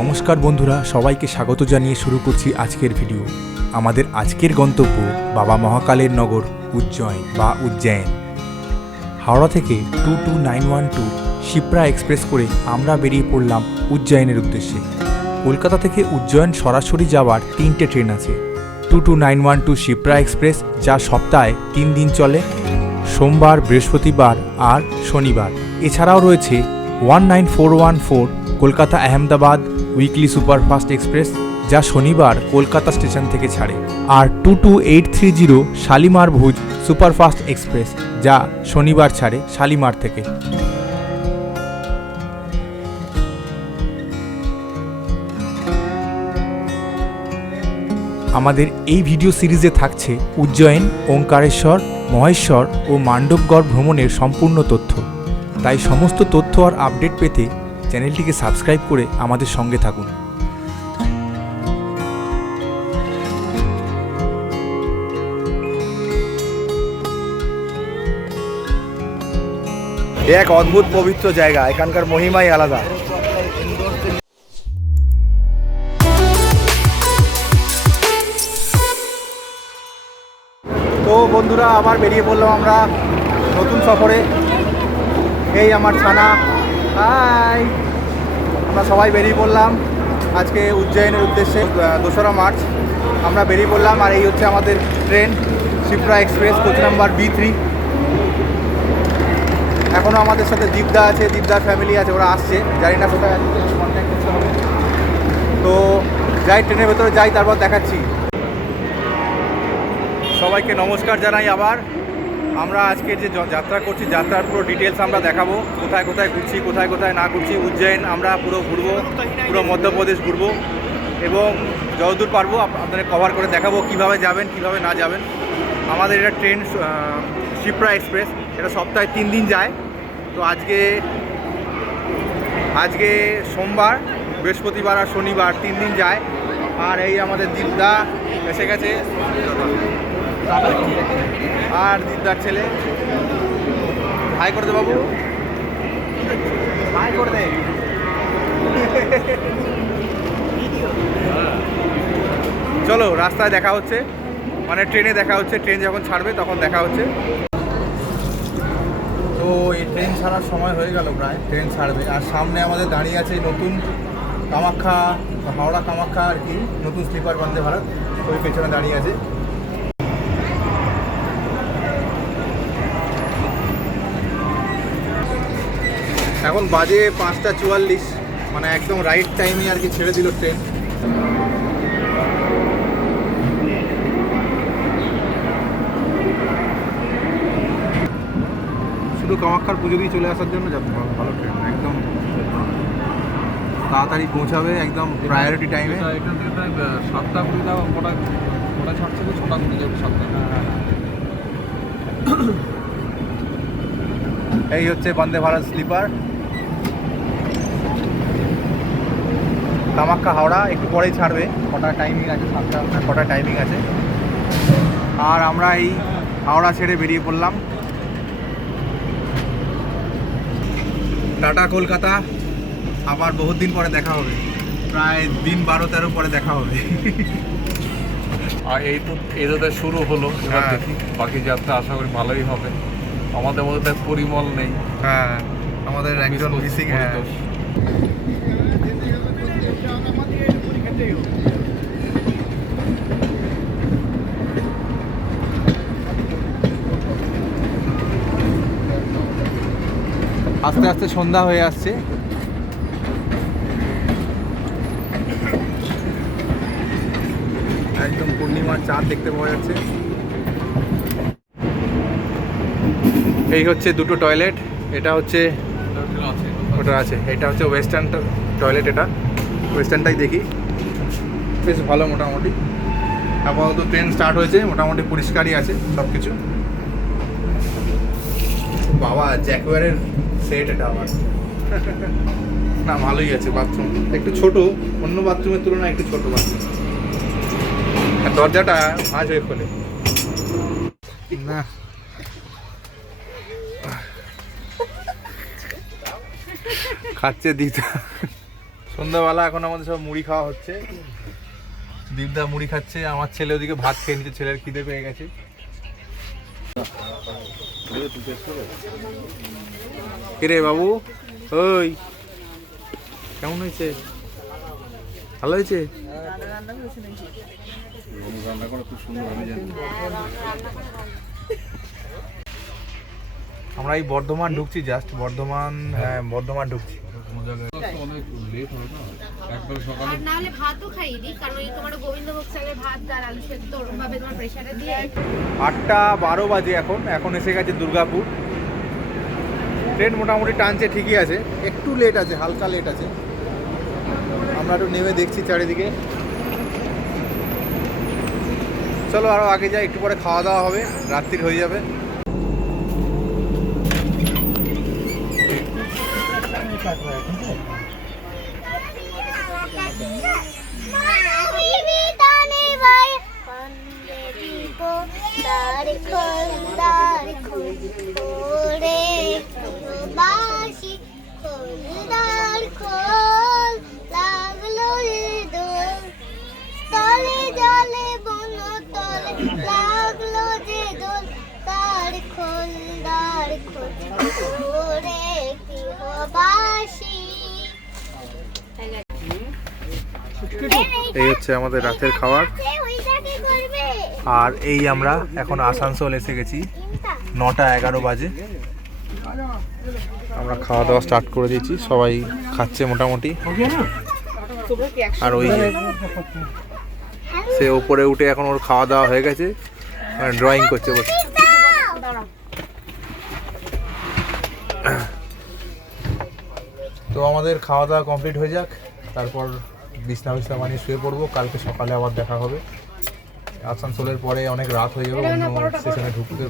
নমস্কার বন্ধুরা, সবাইকে স্বাগত জানিয়ে শুরু করছি আজকের ভিডিও। আমাদের আজকের গন্তব্য বাবা মহাকালের নগর উজ্জয়ন বা উজ্জয়ন। হাওড়া থেকে 22912 শিপ্রা এক্সপ্রেস করে আমরা বেরিয়ে পড়লাম উজ্জয়নের উদ্দেশ্যে। কলকাতা থেকে উজ্জয়ন সরাসরি যাওয়ার 3টে ট্রেন আছে। 22912 শিপ্রা এক্সপ্রেস, যা সপ্তাহে 3 দিন চলে, সোমবার, বৃহস্পতিবার আর শনিবার। এছাড়াও রয়েছে 19414 Kolkata Ahmedabad weekly superfast express, যা শনিবার কলকাতা স্টেশন থেকে ছাড়ে, আর 22830 শালিমার ভুজ সুপারফাস্ট এক্সপ্রেস, যা শনিবার ছাড়ে শালিমার থেকে। আমাদের এই ভিডিও সিরিজে থাকছে উজ্জয়ন, ওঙ্কারেশ্বর, মহেশ্বর ও মান্ডবগড় ভ্রমণের সম্পূর্ণ তথ্য। তাই সমস্ত তথ্য আর আপডেট পেতে চ্যানেলটিকে সাবস্ক্রাইব করে আমাদের সঙ্গে থাকুন। এক অদ্ভুত পবিত্র জায়গা, এখানকার মহিমাই আলাদা। তো বন্ধুরা, আবার বেরিয়ে পড়লাম আমরা নতুন সফরে। এই আমার ছানা, হাই। আমরা সবাই বেরিয়ে পড়লাম আজকে উজ্জয়নের উদ্দেশ্যে। 2রা মার্চ আমরা বেরিয়ে পড়লাম, আর এই হচ্ছে আমাদের train Shipra express, coach number B3। এখনও আমাদের সাথে দীপদা আছে, দীপদার ফ্যামিলি আছে, ওরা আসছে, জানি না কোথায় আছে, কন্ট্যাক্ট করতে হবে। তো যাই, ট্রেনের ভেতরে যাই, তারপর দেখাচ্ছি। সবাইকে নমস্কার জানাই আবার। আমরা আজকে যে যাত্রা করছি, যাত্রার পুরো ডিটেলস আমরা দেখাবো, কোথায় কোথায় ঘুরছি, কোথায় কোথায় না ঘুরছি। উজ্জয়ন আমরা পুরো ঘুরবো, পুরো মধ্যপ্রদেশ ঘুরবো, এবং যতদূর পারবো আপনাদের কভার করে দেখাবো কীভাবে যাবেন, কীভাবে না যাবেন। আমাদের এটা ট্রেন শিপ্রা এক্সপ্রেস, এটা সপ্তাহে 3 দিন যায়। তো আজকে সোমবার, বৃহস্পতিবার আর শনিবার 3 দিন যায়। আর এই আমাদের দীপদা এসে গেছে, আর দীপদার ছেলে। হাই করে দে বাবু, হাই করে দে। চলো, রাস্তায় দেখা হচ্ছে, মানে ট্রেনে দেখা হচ্ছে। ট্রেন যখন ছাড়বে তখন দেখা হচ্ছে। তো এই ট্রেন ছাড়ার সময় হয়ে গেল প্রায়, ট্রেন ছাড়বে। আর সামনে আমাদের দাঁড়িয়ে আছে নতুন কামাখ্যা, হাওড়া কামাখ্যা আর কি, নতুন স্লিপার বন্দে ভারত, ওই পেছনে দাঁড়িয়ে আছে। এখন বাজে 5:44, মানে একদম রাইট টাইমে আর কি ছেড়ে দিল ট্রেন। শুধু কামাখ্যার পুজো দিয়ে চলে আসার জন্য যাবে, ভালো ট্রেন, একদম তাড়াতাড়ি পৌঁছাবে, একদম প্রায়োরিটি টাইমে। এখান থেকে প্রায় 7টা কুড়ি দাও, ওটা ছাড়ছে তো 6টা কুড়ি যাবে 7টা। এই হচ্ছে বন্দে ভারত স্লিপার কামাখ্যা হাওড়া। একটু পরেই ছাড়বে, কটা টাইমিং আছে, 7টা কটা টাইমিং আছে। আর আমরা এই হাওড়া ছেড়ে বেরিয়ে পড়লাম। টাটা কলকাতা, আবার বহুত দিন পরে দেখা হবে, প্রায় দিন 12-13 পরে দেখা হবে। আর এই তো এদের শুরু হলো, এবার হ্যাঁ। দেখি বাকি যাত্রা আশা করি ভালোই হবে। আমাদের মধ্যে পরিমল নেই, হ্যাঁ, আমাদের একজন মিসিং। পরিতোষ। আস্তে আস্তে সন্ধ্যা হয়ে আসছে। একদম পূর্ণিমার চাঁদ দেখতে পাওয়া যাচ্ছে। এই হচ্ছে দুটো টয়লেট, এটা হচ্ছে ওটা আছে, এটা হচ্ছে ওয়েস্টার্ন টয়লেট। এটা ওয়েস্টার্নটাই দেখি, বেশ ভালো মোটামুটি। আপাতত ট্রেন স্টার্ট হয়েছে, মোটামুটি পরিষ্কারই আছে সব কিছু। বাবা, জ্যাকওয়ারের সেট এটা আবার। না, ভালোই আছে। বাথরুম একটু ছোট, অন্য বাথরুমের তুলনায় একটু ছোট বাথরুম। আর দরজাটা ভাঁজ হয়ে খোলে না। খাচ্ছে দিদা। সন্ধ্যাবেলা এখন আমাদের সব মুড়ি খাওয়া হচ্ছে। দীপদা মুড়ি খাচ্ছে, আমার ছেলে ওদিকে ভাত খেয়ে নিচ্ছে, ছেলের খিদে পেয়ে গেছে। কিরে বাবু, ওই কেমন হয়েছে? ভালো হয়েছে? রান্না করে খুব সুন্দর, আমি জানি। আমরা এই বর্ধমান ঢুকছি, জাস্ট বর্ধমান, হ্যাঁ বর্ধমান ঢুকছি। অনেক লেট হবে না, একদম সকালে। আর না হলে ভাতও খাইয়ে দিই, কারণ এই তোমার গোবিন্দভোগ চালের ভাত আর আলু সেদ্ধ ওরকম ভাবে তোমার প্রেসারে দিয়ে 8:12 বাজে এখন। এখন এসে গেছে দুর্গাপুর। ট্রেন মোটামুটি টানছে, ঠিকই আছে, একটু লেট আছে, হালকা লেট আছে। আমরা একটু নেমে দেখছি চারিদিকে। চলো আরও আগে যাই, একটু পরে খাওয়া দাওয়া হবে, রাত্রির হয়ে যাবে। এই হচ্ছে আমাদের রাতের খাবার। আর এই আমরা এখন আসানসোল এসে গেছি, 9:11 বাজে। আমরা খাওয়া দাওয়া স্টার্ট করে দিয়েছি, সবাই খাচ্ছে মোটামুটি। আর ওই যে সে ওপরে উঠে এখন ওর খাওয়া দাওয়া হয়ে গেছে, ড্রয়িং করছে বসে। তো আমাদের খাওয়া দাওয়া কমপ্লিট হয়ে যাক, তারপর বিছনা বানিয়ে শুয়ে পড়বো। কালকে সকালে আবার দেখা হবে। আসানসোলের পরে অনেক রাত হয়ে যাবে অন্য স্টেশনে ঢুকতে।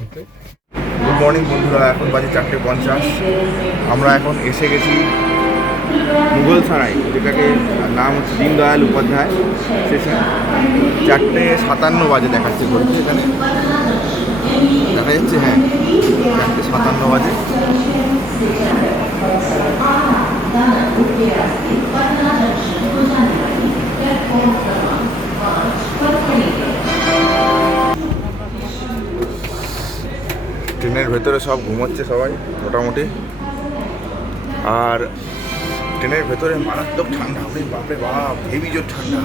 গুড মর্নিং বন্ধুরা, এখন বাজে 4:50। আমরা এখন এসে গেছি মুঘলসরাই, যেটাকে নাম হচ্ছে দীনদয়াল উপাধ্যায় স্টেশন। 4:57 বাজে দেখাচ্ছে ঘড়িতে, এখানে দেখা যাচ্ছে, হ্যাঁ 4:57 বাজে। ট্রেনের ভেতরে সব ঘুমোচ্ছে সবাই মোটামুটি। আর ট্রেনের ভেতরে মারাত্মক ঠান্ডা, বাপরে বাপ, হেভি জোর ঠান্ডা।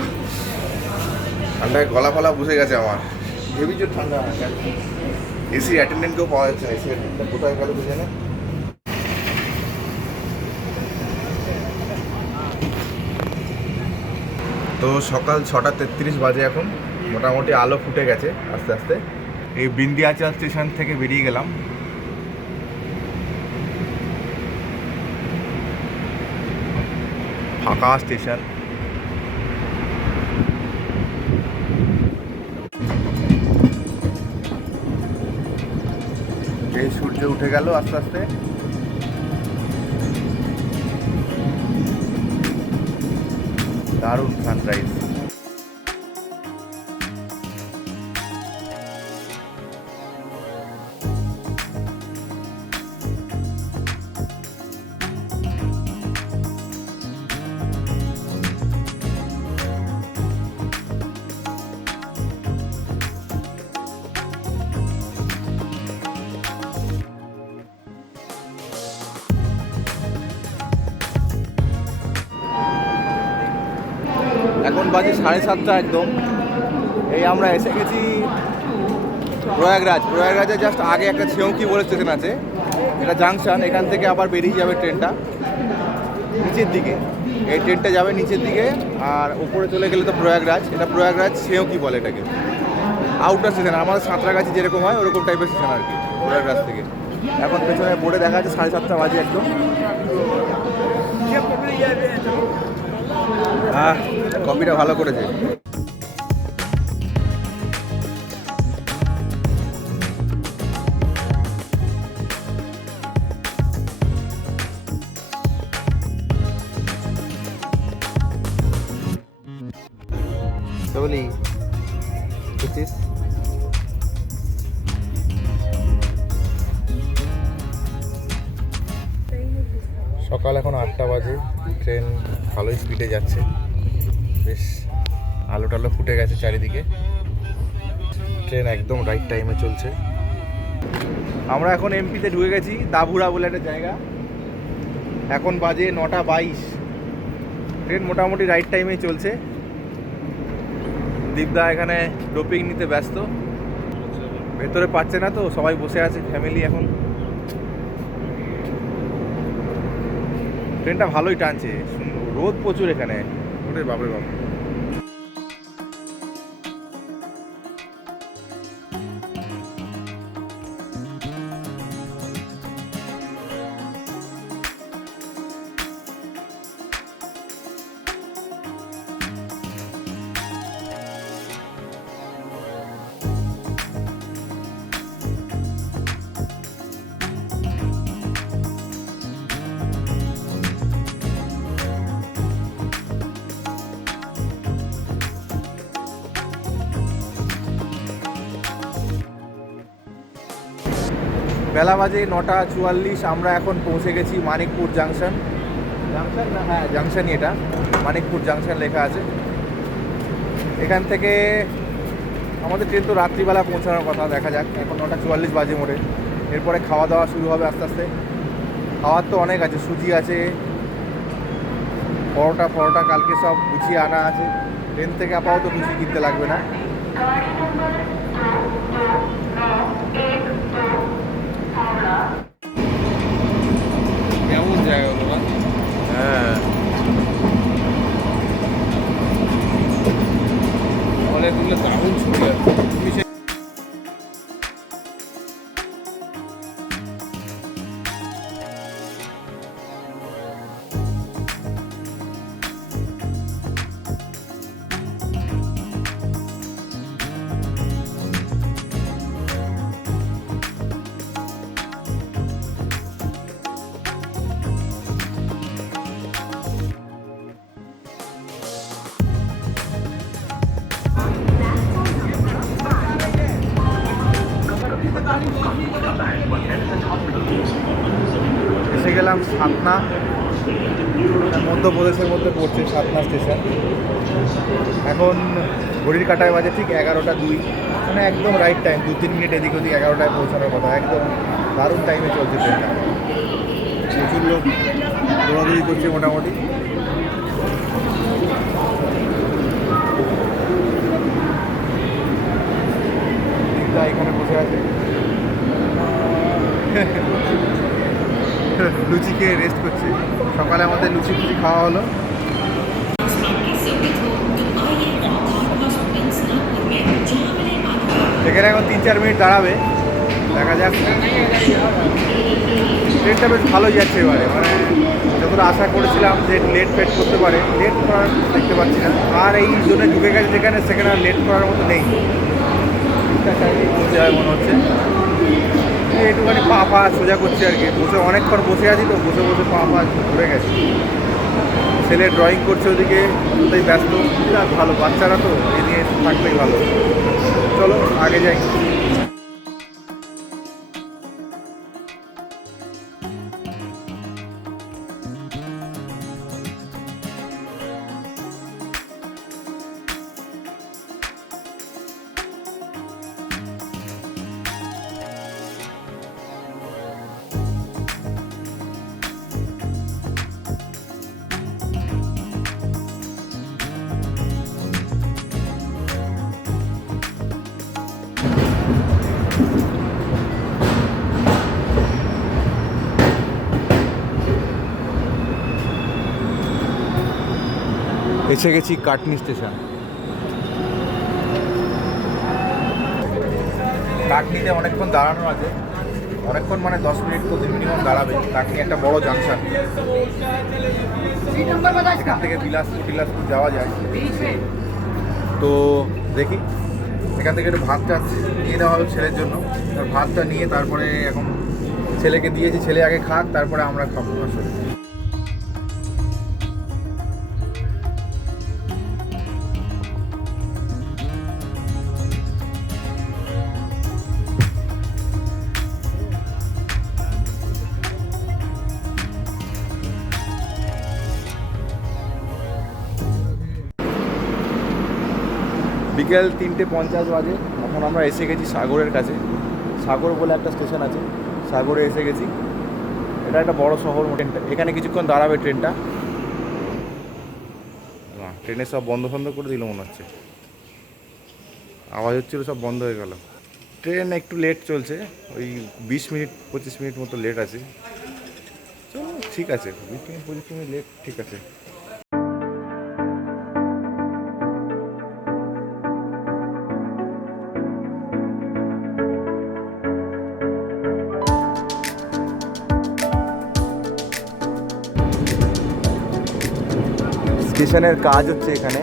ঠান্ডায় গলা ফলা বসে গেছে আমার, হেভি জোর ঠান্ডা। এসি অ্যাটেন্ডেন্টকেও পাওয়া যাচ্ছে না, এসি অ্যাটেন্ডেন্ট কোথায় গেল বুঝে না। তো সকাল 6:33 বাজে এখন, মোটামুটি আলো ফুটে গেছে আস্তে আস্তে। এই বিন্দিয়াচল স্টেশন থেকে বেরিয়ে গেলাম। ফাঁকা স্টেশন। এই সূর্য উঠে গেল আস্তে আস্তে। দারুণ সানরাইজ। এখন বাজে 7:30 একদম। এই আমরা এসে গেছি প্রয়াগরাজ। প্রয়াগরাজের জাস্ট আগে একটা ছেউকি বলে স্টেশন আছে, এটা জাংশন। এখান থেকে আবার বেরিয়ে যাবে ট্রেনটা নিচের দিকে। এই ট্রেনটা যাবে নিচের দিকে, আর উপরে চলে গেলে তো প্রয়াগরাজ। এটা প্রয়াগরাজ ছেউকি বলে এটাকে, আউটার স্টেশন। আমাদের সাঁতরাগাছি যেরকম হয় ওরকম টাইপের স্টেশন আর কি, প্রয়াগরাজ থেকে। এখন পেছনে বোর্ডে দেখা যাচ্ছে 7:30 বাজে একদম। হ্যাঁ, কপিটা ভালো করেছে। সকাল এখন 8টা বাজে। ট্রেন ভালোই স্পিডে যাচ্ছে, বেশ আলো টালো ফুটে গেছে চারিদিকে। ট্রেন একদম রাইট টাইমে চলছে। আমরা এখন এমপিতে ঢুকে গেছি, দাবুড়া বলে একটা জায়গা। এখন বাজে 9:22। ট্রেন মোটামুটি রাইট টাইমেই চলছে। দীপদা এখানে ডোপিং নিতে ব্যস্ত, ভেতরে পাচ্ছে না তো, সবাই বসে আছে ফ্যামিলি। এখন ট্রেনটা ভালোই টানছে, রোদ প্রচুর এখানে। ওরে বাপরে বাপ। বেলা বাজে 9:44। আমরা এখন পৌঁছে গেছি মানিকপুর জাংশন। জাংশন না, হ্যাঁ জাংশনই এটা, মানিকপুর জাংশন লেখা আছে। এখান থেকে আমাদের ট্রেন তো রাত্রিবেলা পৌঁছানোর কথা, দেখা যাক। এখন 9:44 বাজে মোড়ে। এরপরে খাওয়া দাওয়া শুরু হবে আস্তে আস্তে। খাওয়ার তো অনেক আছে, সুজি আছে, পরোটা কালকে সব গুছিয়ে আনা আছে। ট্রেন থেকে আপাতত কিছু কিনতে লাগবে না। কেমন জায়গা বাবা? হ্যাঁ, অনেকগুলো দারুণ ছবি আছে। এসে গেলাম সাতনা, মধ্যপ্রদেশের মধ্যে পড়ছে সাতনা স্টেশন। এখন ঘড়ির কাঁটায় বাজে ঠিক 11:02, মানে একদম রাইট টাইম। 2-3 মিনিট এদিক ওদিক 11টায় পৌঁছানোর কথা। একদম দারুণ টাইমে চলছে ট্রেনটা। প্রচুর লোক দৌড়াদৌড়ি করছে মোটামুটি। দীপদা এখানে বসে আছে, লুচি খেয়ে রেস্ট করছে। সকালে আমাদের লুচি খাওয়া হলো। এখানে এখন 3-4 মিনিট দাঁড়াবে, দেখা যাক। ট্রেনটা বেশ ভালোই যাচ্ছে এবারে, মানে যতটা আশা করেছিলাম যে লেট ফেট করতে পারে, লেট করার দেখতে পাচ্ছি না। আর এই জন্য ঢুকে গেছে যেখানে, সেখানে আর লেট করার মতো নেই। পৌঁছে যাবে মনে হচ্ছে। একটুখানি পা সোজা করছি আর কি, বসে অনেকক্ষণ বসে আছি তো, বসে বসে পা ঘুরে গেছে। ছেলে ড্রয়িং করছে ওদিকে, ওটাই ব্যস্ত। যাক ভালো, বাচ্চারা তো এই নিয়ে থাকলেই ভালো। চলো আগে যাই। এসে গেছি কাটনি স্টেশন। কাটনিতে অনেকক্ষণ দাঁড়ানো আছে, অনেকক্ষণ মানে 10 মিনিট তো মিনিমাম দাঁড়াবে। কাটনি একটা বড় জাংশন, এখান থেকে বিলাসপুর যাওয়া যায়। তো দেখি, এখান থেকে একটু ভাতটা নিয়ে নেওয়া হবে ছেলের জন্য। ভাতটা নিয়ে তারপরে এখন ছেলেকে দিয়েছি, ছেলে আগে খাক, তারপরে আমরা খাবো আসলে। বিকেল 3:50 বাজে। এখন আমরা এসে গেছি সাগরের কাছে। সাগর বলে একটা স্টেশন আছে, সাগরে এসে গেছি। এটা একটা বড় শহর, ট্রেনটা এখানে কিছুক্ষণ দাঁড়াবে ট্রেনটা। ট্রেনে সব বন্ধ করে দিল মনে হচ্ছে, আওয়াজ হচ্ছিল সব বন্ধ হয়ে গেল। ট্রেন একটু লেট চলছে, ওই 20-25 মিনিট মতো লেট আছে। চলো ঠিক আছে, 20-25 মিনিট লেট ঠিক আছে। স্টেশনের কাজ হচ্ছে এখানে।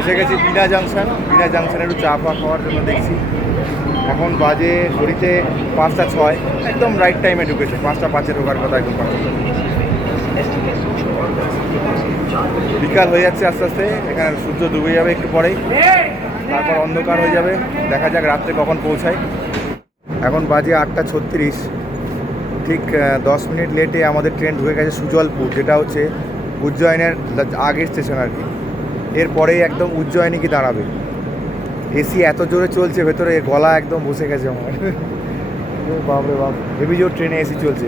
এসে গেছি বিনা জাংশন। বিনা জাংশনে একটু চা ফা খাওয়ার জন্য দেখছি। এখন বাজে ঘড়িতে 5:06, একদম রাইট টাইমে ঢুকেছে। 5:05 ঢোকার কথা, একদম 5:05। বিকাল হয়ে যাচ্ছে আস্তে আস্তে, এখানে সূর্য ডুবে যাবে একটু পরেই, তারপর অন্ধকার হয়ে যাবে। দেখা যাক রাত্রে কখন পৌঁছায়। এখন বাজে 8:36, ঠিক 10 মিনিট লেটে আমাদের ট্রেন ঢুকে গেছে সুজলপুর, যেটা হচ্ছে উজ্জয়নের আগের স্টেশন আর কি। এরপরেই একদম উজ্জয়িনী কি দাঁড়াবে। এসি এত জোরে চলছে ভেতরে, গলা একদম বসে গেছে আমার। বাপরে বাপ, হেভি জোর ট্রেনে এসি চলছে।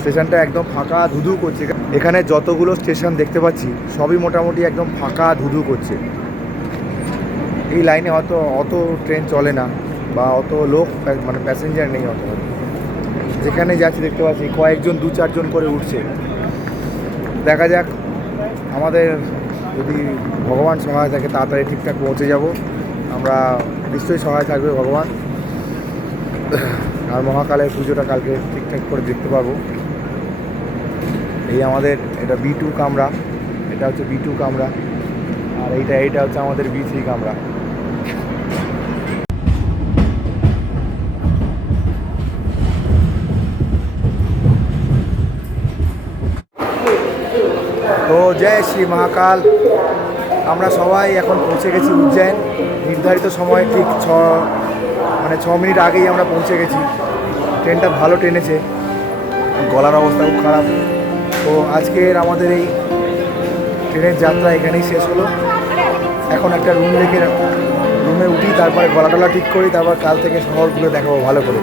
স্টেশনটা একদম ফাঁকা ধুধু করছে। এখানে যতগুলো স্টেশন দেখতে পাচ্ছি সবই মোটামুটি একদম ফাঁকা ধুধু করছে। এই লাইনে হয়তো অত ট্রেন চলে না, বা অত লোক মানে প্যাসেঞ্জার নেই অত। যেখানে যাচ্ছি দেখতে পাচ্ছি কয়েকজন 2-4 জন করে উঠছে। দেখা যাক, আমাদের যদি ভগবান সহায় থাকে তাড়াতাড়ি ঠিকঠাক পৌঁছে যাব। আমরা নিশ্চয়ই সহায় থাকবে ভগবান, আর মহাকালের পুজোটা কালকে ঠিকঠাক করে দেখতে পাবো। এই আমাদের এটা B2 কামরা, এটা হচ্ছে B2 কামরা, আর এইটা হচ্ছে আমাদের B3 কামরা। তো জয় শ্রী মহাকাল। আমরা সবাই এখন পৌঁছে গেছি উজ্জয়ন। নির্ধারিত সময় ঠিক 6 মিনিট আগেই আমরা পৌঁছে গেছি। ট্রেনটা ভালো টেনেছে, গলার অবস্থা খুব খারাপ। তো আজকের আমাদের এই ট্রেনের যাত্রা এখানেই শেষ হলো। এখন একটা রুম দেখে রুমে উঠি, তারপরে গলা টলা ঠিক করি, তারপর কাল থেকে শহরগুলো দেখাবো ভালো করে।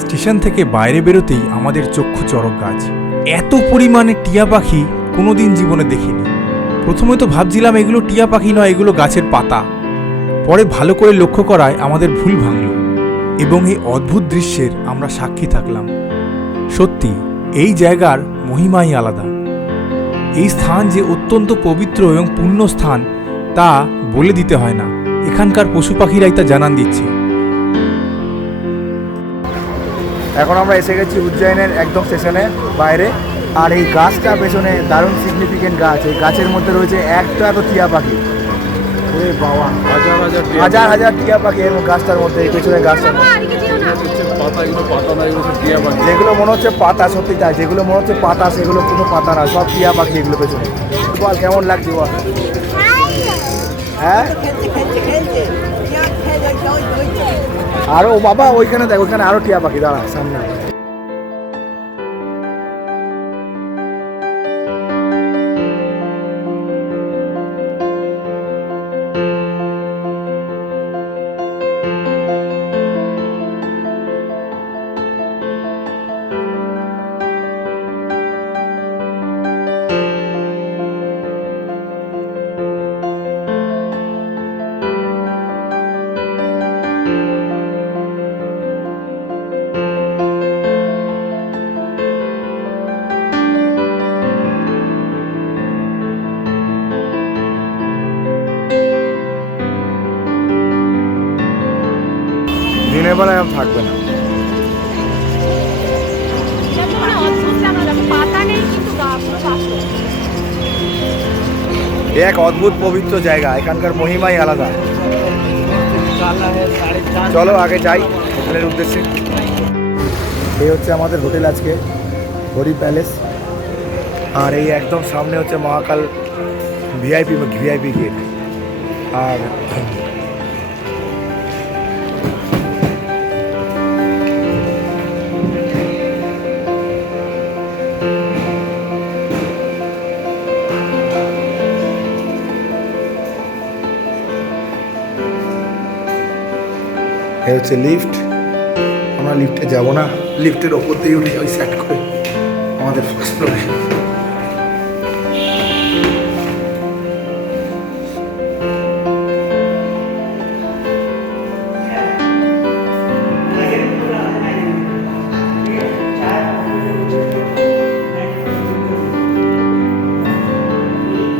স্টেশন থেকে বাইরে বেরোতেই আমাদের চক্ষু চড়ক গাছ। এত পরিমাণে টিয়া পাখি কোনোদিন জীবনে দেখিনি। প্রথমে তো ভাবছিলাম এগুলো টিয়া পাখি নয়, এগুলো গাছের পাতা। পরে ভালো করে লক্ষ্য করায় আমাদের ভুল ভাঙল, এবং এই অদ্ভুত দৃশ্যের আমরা সাক্ষী থাকলাম। সত্যি এই জায়গার মহিমাই আলাদা। এই স্থান যে অত্যন্ত পবিত্র এবং পুণ্য স্থান তা বলে দিতে হয় না, এখানকার পশু পাখিরাই তা জানান দিচ্ছে। এখন আমরা এসে গেছি উজ্জয়নের একদম স্টেশনের বাইরে। আর এই গাছটা পেছনে দারুণ সিগনিফিকেন্ট গাছ। এই গাছের মধ্যে রয়েছে একটা এত টিয়া পাখি। বাবা, হাজার হাজার টিয়া পাখি এর গাছটার মধ্যে, এই পেছনে গাছটার মধ্যে। যেগুলো মনে হচ্ছে পাতা, সত্যি তাই, যেগুলো মনে হচ্ছে পাতা সেগুলো কোনো পাতা না, সব টিয়া পাখি এগুলো পেছনে। বল কেমন লাগছে বল? হ্যাঁ আরো বাবা ওইখানে দেখ, ওইখানে আরো টিয়া পাখি, দাঁড়া সামনে। দিনের বেলায় আর থাকবে না। এটা তো মানে অদ্ভুত আমরা দেখো পাতা নেই কিন্তু গাছ পাশে। এক অদ্ভুত পবিত্র জায়গা, এখানকার মহিমাই আলাদা। চলো আগে যাই হোটেলের উদ্দেশ্যে। এই হচ্ছে আমাদের হোটেল আজকে, হরি প্যালেস। আর এই একদম সামনে হচ্ছে মহাকাল ভিআইপি গেট। আর এই হচ্ছে লিফট। আমরা লিফটে যাব না, লিফটের ওপর দিয়ে উঠে ওই সেট করে আমাদের ফার্স্ট ফ্লোরে।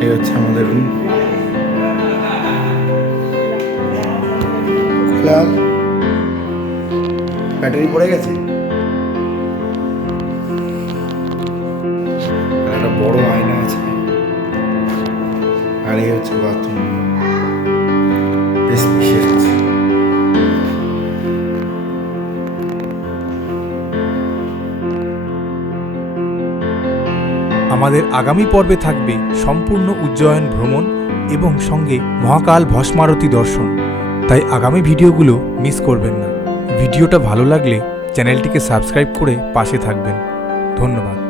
এই হচ্ছে আমাদের রুম। ব্যাটারি পড়ে গেছে। একটা বড় আয়না আছে, আর এই হচ্ছে বাথরুম। বেশ বিশেষ। আমাদের আগামী পর্বে থাকবে সম্পূর্ণ উজ্জয়ন ভ্রমণ এবং সঙ্গে মহাকাল ভস্মারতি দর্শন। তাই আগামী ভিডিওগুলো মিস করবেন না। ভিডিওটা ভালো লাগলে চ্যানেলটিকে সাবস্ক্রাইব করে পাশে থাকবেন। ধন্যবাদ।